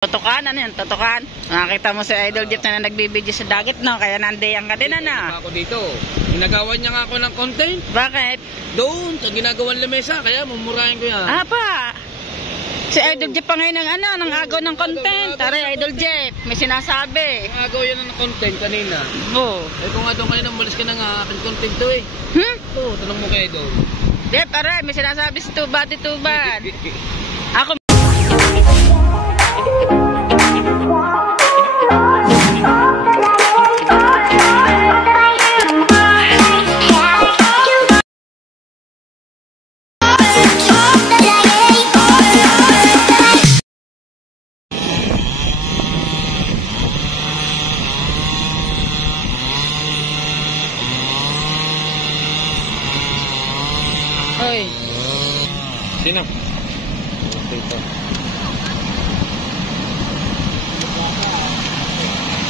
Totokan, ano yan? Totokan. Nakakita mo si Idol Jeff na nagbibideo sa dagat, no? Kaya nandiyan ka din, ano? Ako dito. Ginagawan niya nga ako ng content. Bakit? Doon, sa ginagawan lamesa. Kaya mumurahin ko yan. Pa! Si Idol Jeff pa ngayon ng ano, ng agaw ng content. Tara, Idol Jeff, may sinasabi. Ginagawa yan ng content kanina. Oo. Kung nga doon kayo nang malis ka na nga aking content to eh. Oo, tanong mo kayo doon. Jeff, aray, may sinasabi si Tubad, Tubad. Ako Hoy. Sino? Dito.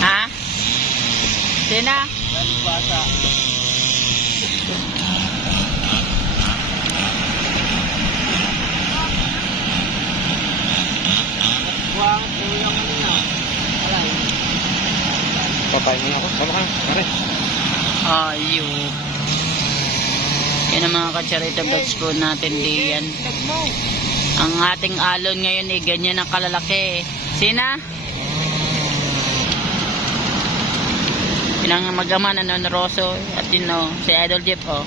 Ha? Sino? Basa. Papainin ako. Sama ka. Pare. Ayun. Yan ang mga katsarita vlogs po natin diyan. Ang ating alon ngayon ay ganyan ang kalalaki. Sina? Ilang mag-ama na Roso at yun o, si Idol Jeff o.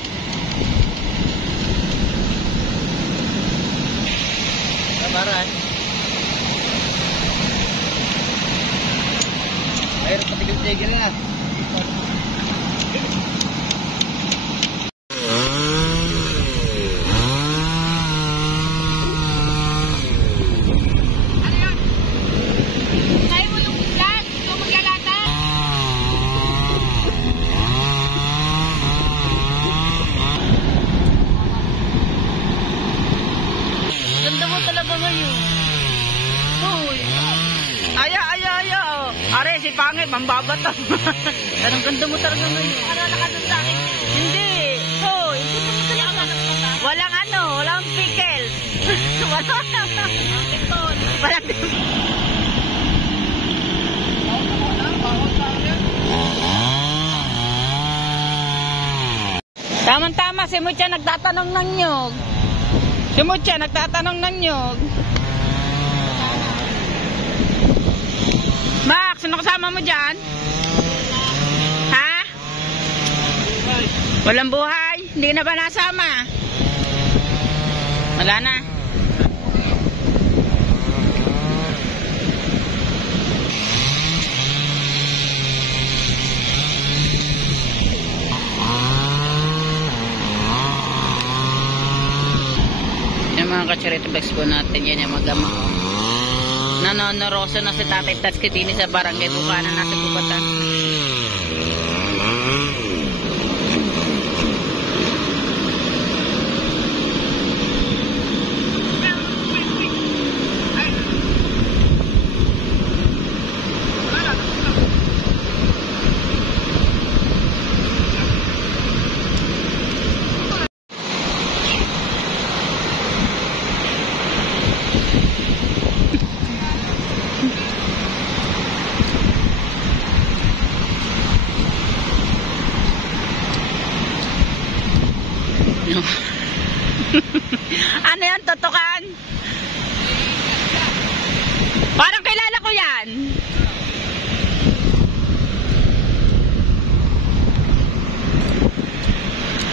Kabaran. Mayroon patigil-tigil na. Ganda mo talaga ngayon. Uy. Aya. Are, si Pangit, mambabato. Anong ganda mo talaga ngayon. Ano nakadun sa akin? Hindi. Uy. Walang ano, walang pickle. Walang pickle. Walang Tama-tama, si Mucha nagtatanong ng nyog. Si Mucha nagtatanong ng nyog. Max, sino kasama mo dyan? Ha? Walang buhay? Hindi na ba nasama? Wala na. Yung mga katsarito vlogs po natin, yan yung mag-ama. Nanonoroso na si Tatay Tatsuki din sa barangay Bukana natin Bubatan. Ano yan, totokan? Parang kilala ko yan.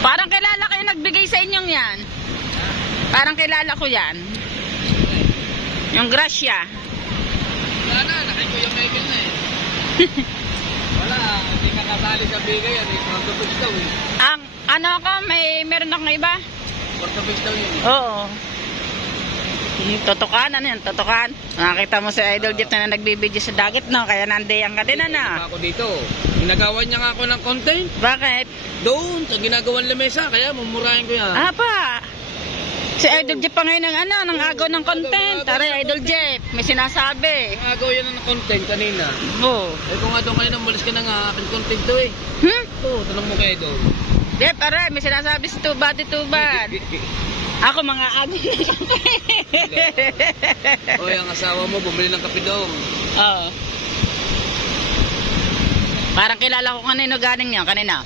Parang kilala ko yung nagbigay sa inyong yan. Parang kilala ko yan. Yung Gracia. Wala na, nakiko yung level na eh. Wala, hindi nakasali sa bigay yan eh. Orthopedic daw eh. Ang ano ka, meron akong iba? Orthopedic daw yun eh. Oo. Totokan, ano yan? Totokan. Nakakita mo si Idol Jeff na nagbibideo sa dagat, no? Kaya nandiyan ka din, ano? Ako dito. Ginagawan niya nga ako ng content. Bakit? Doon, sa ginagawan lamesa. Kaya mumurahin ko yan. Pa! Si Idol Jeff pa ngayon ng ano, ng agaw ng content. Tara, Idol Jeff, may sinasabi. Ginagawa yan ng content kanina. Oo. Kung nga doon kayo nang malis ka na nga aking content to eh. Oo, tanong mo kayo doon. Jeff, aray, may sinasabi si Tubad, Tubad. Ako mga agi ng kape. O, yung asawa mo, bumili ng kape daw. Oo. Parang kilala ko kanino galing niya, kanina.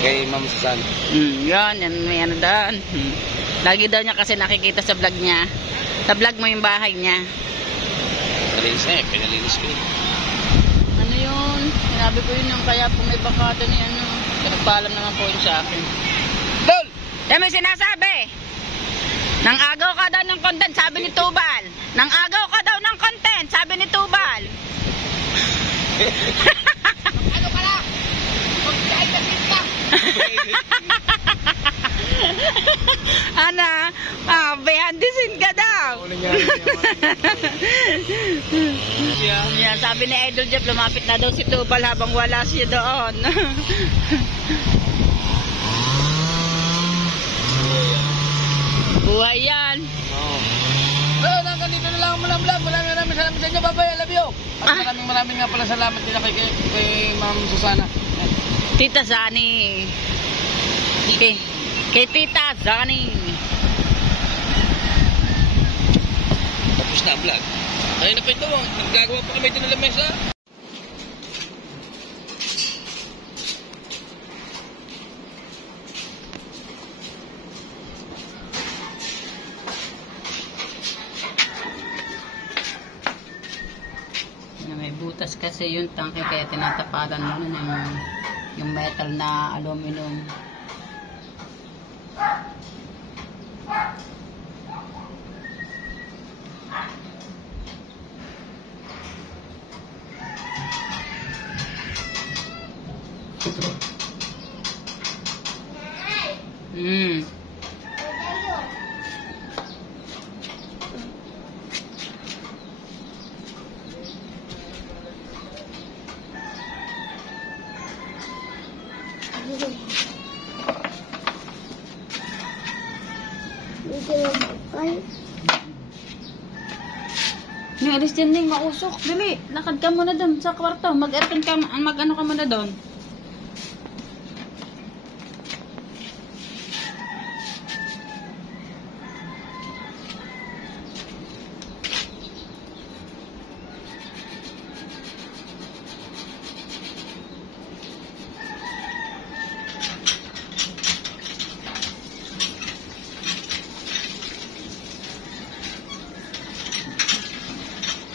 Kay Ma'am Susan. Yan, may ano doon. Lagi daw niya kasi nakikita sa vlog niya. Sa vlog mo yung bahay niya. Nalinis na eh, pinalinis ko eh. Ano yun? Sinabi ko yun yung kaya po may bakado ni ano. Nagpaalam naman po yun sa akin. Dol! Yan may sinasabi. Nang agaw ka daw ng content, sabi ni Tubal. Nang agaw ka daw ng content, sabi ni Tubal. Ano ka lang? Magkain ka tinta! Ana, behind the scene ka daw. Yan, sabi ni Idol Jeff, lumapit na daw si Tubal habang wala siya doon. Buhay yan. Oo. So, ganito na lang ang vlog. Maraming salamat sa inyo. Bye-bye, I love you. At maraming nga pala salamat din kay Ma'am Susana. Tita Zani. Kay Tita Zani. Tapos na ang vlog. Ayun na pa ito. Naggagawa pa kami din ng lamesa. May butas kasi yung tangke kaya tinatapakan mo na yung metal na aluminum. May alis dyan Ning, mausok. Dali, lakad ka muna doon sa kwarto. Mag-aircon ka, mag-ano ka muna doon.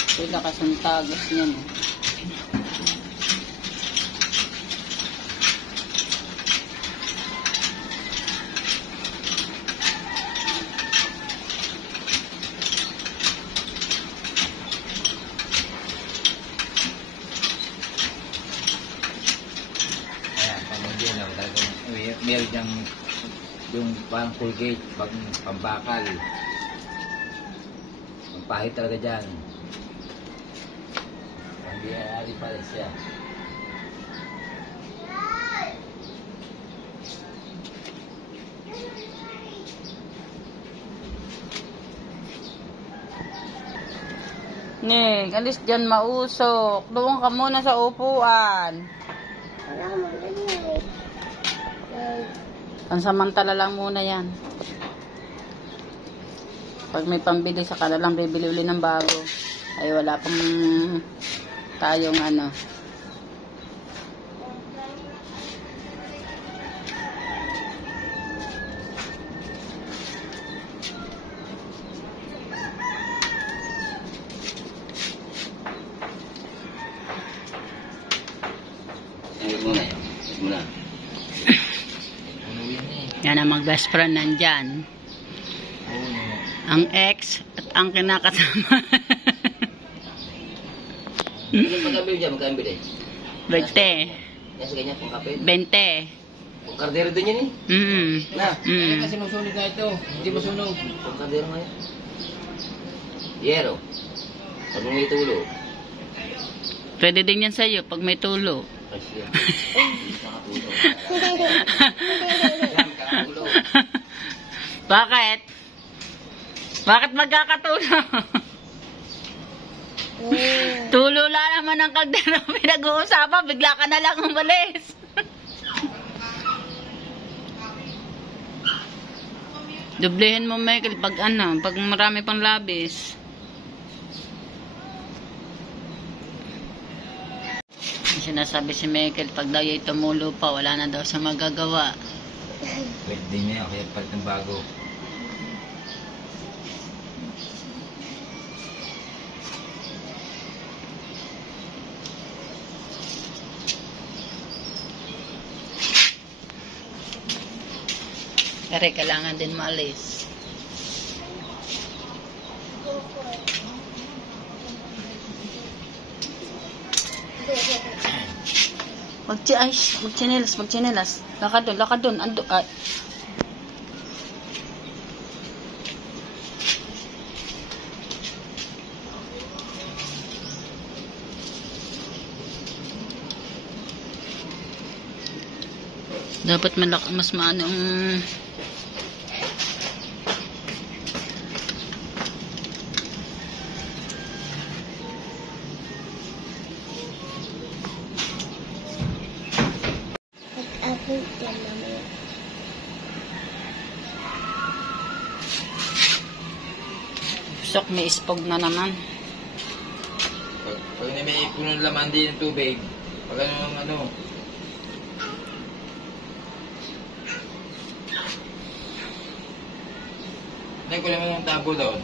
Ito lakas ang tagas niya no. Meron niyang yung parang Colgate, pag pambakal. Ang pahit talaga dyan. Hindi ali pala siya. Ning, alis dyan mausok. Doon ka muna sa upuan. Pansamantala lang muna yan. Pag may pambili sa kanalang bibili uli ng bago. Ay wala pang tayong ano. Yan ang mag-best friend nandyan. Ang ex at ang kinakasama. Magkabili dyan, magkabili. 20. Nasa ganyan pang kape. 20. Pagkardero din yan eh. Na, Mm. kasi sinusunog na ito. Hindi masunog. Pagkardero nga yan. Yero. Pag may tulo. Pwede din yan sa'yo pag may tulo. Asya. Bakit? Bakit magkakatulo? Tulo lang naman ang kaldero pinag-uusapan, bigla ka na lang umalis. Doblehin mo, Michael, pag ano, pag marami pang labis. Sinasabi si Michael, pag daw yung tumulo pa, wala na daw siya magagawa. Pwede niya, kaya palit ng bago. Pero kailangan din maalis. Magchinelas. Lakad dun. Ando, ay. Dapat mas maano ang sok, may ispog na naman. Pag may punong laman din ng tubig, pag ano, ko naman yung tabo doon.